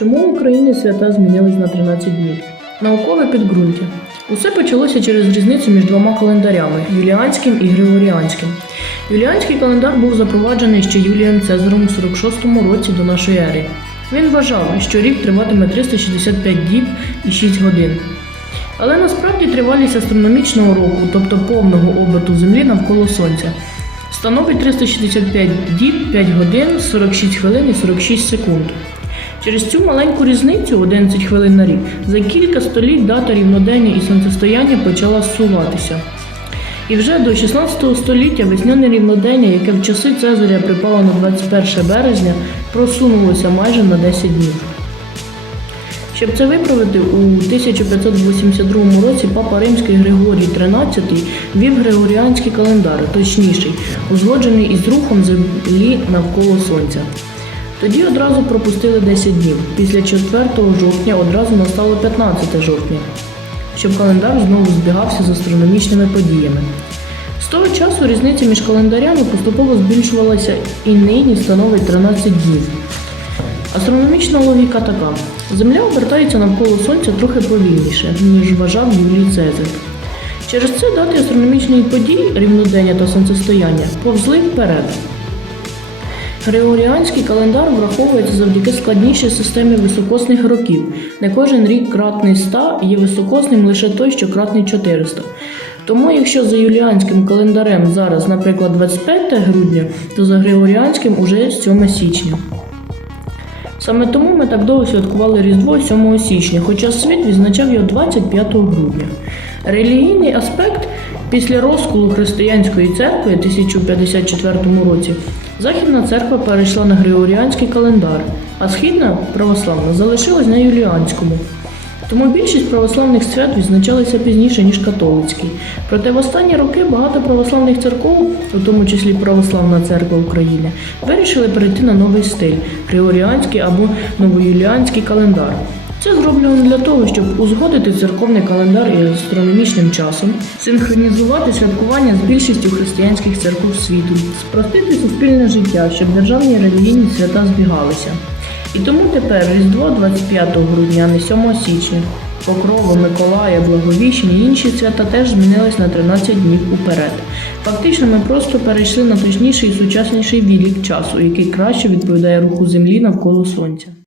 Чому в Україні свята змінились на 13 днів? Наукове підґрунтя. Усе почалося через різницю між двома календарями юліанським і григоріанським. Юліанський календар був запроваджений ще Юлієм Цезарем у 46 році до нашої ери. Він вважав, що рік триватиме 365 діб і 6 годин. Але насправді тривалість астрономічного року, тобто повного оберту Землі навколо Сонця, становить 365 діб, 5 годин, 46 хвилин і 46 секунд. Через цю маленьку різницю 11 хвилин на рік за кілька століть дата рівнодення і сонцестояння почала зсуватися. І вже до 16 століття весняне рівнодення, яке в часи Цезаря припало на 21 березня, просунулося майже на 10 днів. Щоб це виправити, у 1582 році папа Римський Григорій XIII ввів григоріанський календар, точніший, узгоджений із рухом Землі навколо Сонця. Тоді одразу пропустили 10 днів. Після 4 жовтня одразу настало 15 жовтня, щоб календар знову збігався з астрономічними подіями. З того часу різниця між календарями поступово збільшувалася і нині становить 13 днів. Астрономічна логіка така: Земля обертається навколо Сонця трохи повільніше, ніж вважав Юлій Цезар. Через це дати астрономічних подій, рівнодення та сонцестояння, повзли вперед. Григоріанський календар враховується завдяки складнішій системі високосних років. Не кожен рік кратний 100 є високосним лише той, що кратний 400. Тому, якщо за юліанським календарем зараз, наприклад, 25 грудня, то за григоріанським уже 7 січня. Саме тому ми так довго святкували Різдво 7 січня, хоча світ відзначав його 25 грудня. Релігійний аспект після розколу християнської церкви в 1054 році Західна церква перейшла на Григоріанський календар, а східна православна залишилась на Юліанському. Тому більшість православних свят відзначалися пізніше, ніж католицький. Проте в останні роки багато православних церков, у тому числі Православна церква України, вирішили перейти на новий стиль Григоріанський або новоюліанський календар. Це зроблено для того, щоб узгодити церковний календар із астрономічним часом, синхронізувати святкування з більшістю християнських церков світу, спростити суспільне життя, щоб державні релігійні свята збігалися. І тому тепер Різдво 25 грудня, не 7 січня. Покрова, Миколая, Благовіщення і інші свята теж змінились на 13 днів уперед. Фактично, ми просто перейшли на точніший і сучасніший відлік часу, який краще відповідає руху Землі навколо Сонця.